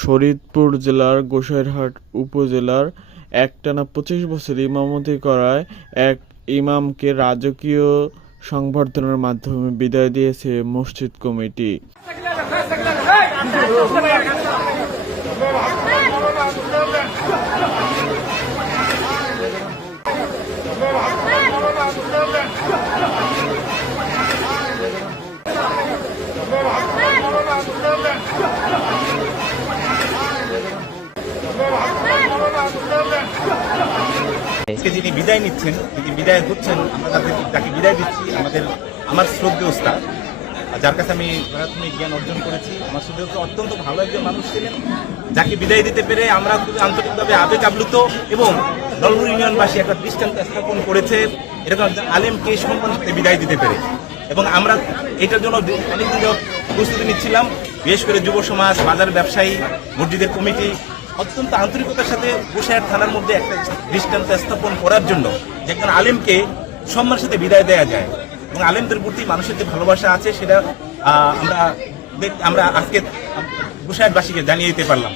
ফরিদপুর জেলার গোসাইরহাট উপজেলার একটানা ২৫ বছর ইমামতি করায় এক ইমামকে রাজকীয় সংবর্ধনার মাধ্যমে বিদায় দিয়েছে মসজিদ কমিটি। আজকে যিনি বিদায় নিচ্ছেন, যিনি বিদায় হচ্ছেন, আমরা যাকে বিদায় দিচ্ছি আমার শ্রদ্ধেয় ওস্তাদ, যার কাছে আমি প্রাথমিক জ্ঞান অর্জন করেছি। আমার শ্রদ্ধেয় অত্যন্ত ভালো একজন মানুষ ছিলেন, যাকে বিদায় দিতে পেরে আমরা খুবই আন্তরিকভাবে আবেগ আপ্লুত এবং নলপুর ইউনিয়নবাসী একটা দৃষ্টান্ত স্থাপন করেছে এরকম একজন আলেমকে সম্মান সাথে বিদায় দিতে পেরে। এবং আমরা এটার জন্য অনেকদিন প্রস্তুতি নিচ্ছিলাম, বিশেষ করে যুব সমাজ, বাজার ব্যবসায়ী, মসজিদের কমিটি অত্যন্ত আন্তরিকতার সাথে গোসাইরহাট থানার মধ্যে একটা দৃষ্টান্ত স্থাপন করার জন্য যে একজন আলেমকে সম্মানের সাথে বিদায় দেওয়া যায় এবং আলেমদের প্রতি মানুষের যে ভালোবাসা আছে সেটা আমরা আজকে গোসাইরহাটবাসীকে জানিয়ে দিতে পারলাম।